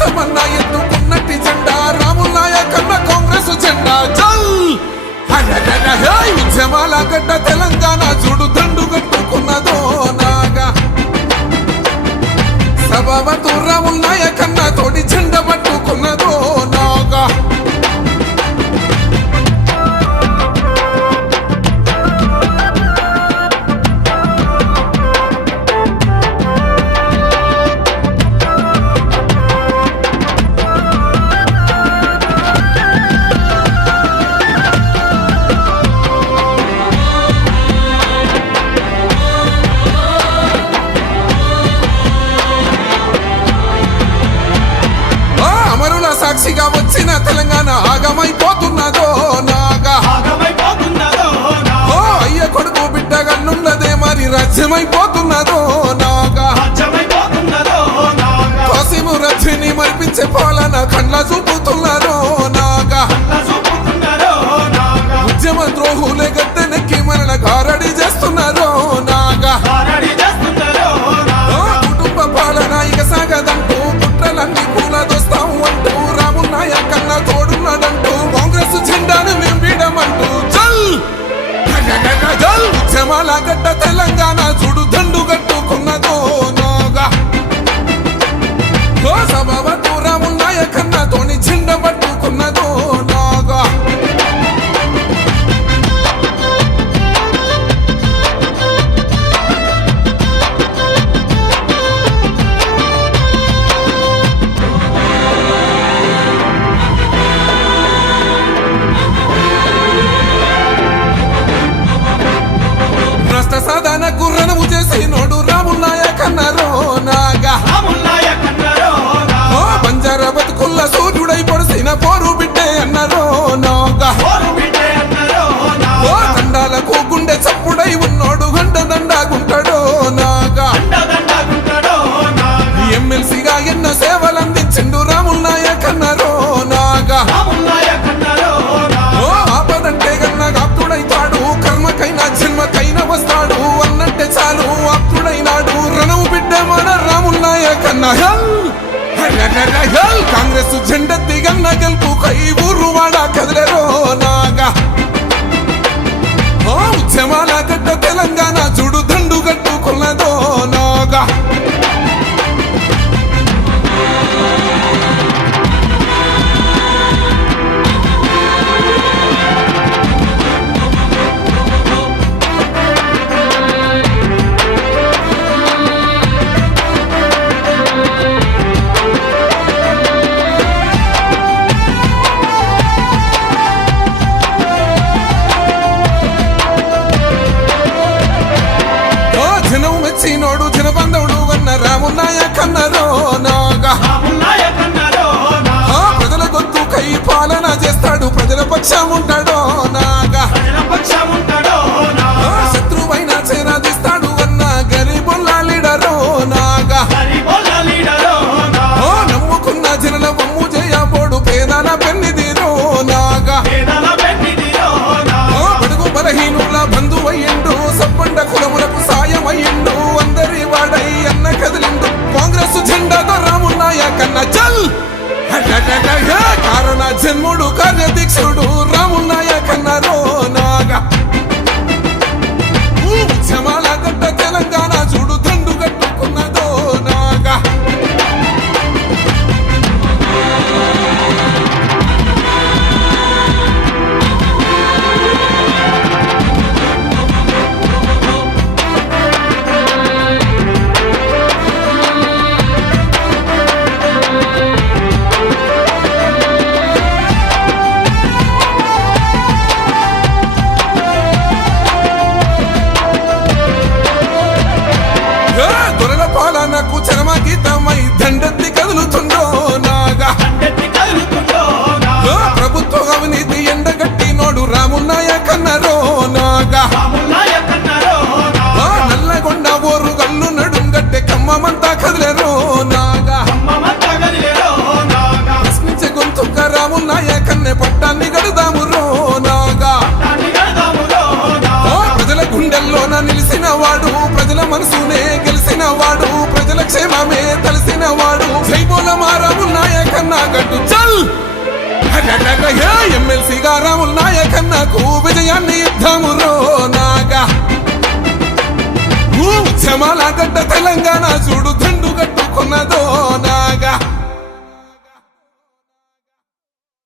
తమన్నా ఎత్తుకున్నట్టి జెండా రాముల్ నాయక్ అన్న కాంగ్రెస్ జెండా జల్ ఉద్యమాల గడ్డ తెలంగాణ చూడు దండు కట్టుకున్నదో నాగా సభావతు రాముల్ నాయక్ అన్న తోడి జెండ పట్టుకున్నదో నాగా సాక్షిగా వచ్చిన తెలంగాణ ఆగమైపోతున్నదో నాగా అయ్య కొడుకు బిడ్డగన్నున్నదే మరి రాజ్యమైపోతున్నదో నాగా కోసిము రథిని మరిపించే పాలన కండ్ల చూపుతున్నదో నాగా ఉద్యమ ద్రోహులే గద్దెనెక్కి మనల గారడి చేస్తున్నారో నాగా కుటుంబ పాలన ఇక సాగదంటూ కుట్రలన్నీ కూలదొస్తాం అంటూ రాముల్ నాయక్ అన్న తోడున్నాడంటూ కాంగ్రెస్ జెండాను మేము వీడమంటూ చల్ జల్ ఉద్యమాల గడ్డ తెలంగాణ చూడు దండు కట్టుకున్నదో నాగా సభావతు రాముల్ నాయక్ అన్న తోని జెండ పట్టుకున్నదో నాగా సాధారణ గుర్రను చేసి నోడు రాముల్ నాయక్ అన్నారో నాగా బంజారా బతుకుల్ల సూర్యుడై పొడిసిన పోరు బిడ్డే అన్నారో నాగా దండాలకు గుండె చప్పుడై ఉన్నోడు గంట దండాగుంటాడో నాగా ఎమ్మెల్సీగా ఎన్నో సేవలందించిండు రాముల్ నాయక్ అన్నారో నాగా ఆపదంటే గన్న ఆప్తుడైతాడు కర్మకైనా జన్మకైనా వస్తాడు అన్నట్టే చాలు ఆప్తుడైనాడు రణవు బిడ్డ మన రాముల్ నాయక్ అన్న కాంగ్రెస్ జెండ దిగన్న గెలుపు కై ఊరు వాడ కదిలేరో నాగా ఉద్యమాల గడ్డ తెలంగాణ చూడు దండు కట్టుకున్నదో నాగా నోడు జనబంధవుడు అన్న రాముల్ నాయక్ అన్నారో నాగా ప్రజల గొంతు కై పాలన చేస్తాడు ప్రజల పక్షం ఉంటాడో నాగా శత్రువైన చేరాదిస్తాడు అన్న గరీబుల్లా లీడరో నాగా నమ్ముకున్న జనుల వమ్ము చేయబోడు పేదల పెన్నిదిరో నాగా బడుగు బలహీనుల బంధువయ్యిండు సబ్బండ కులములకు సాయమయ్యిండు అందరి వాడై అన్న కదిలిండు కాంగ్రెస్ జెండాతో రాముల్ నాయక్ అన్న చల్ కారణ జన్ముడు కార్యదీక్షుడు రాముల్ నాయక్ ఎమ్మెల్సీగా రాములు నాయకన్నకు విజయాన్ని ఇద్దాము రో నాగా ఉద్యమాల గడ్డ తెలంగాణ చూడు దండు కట్టుకున్నదో నాగా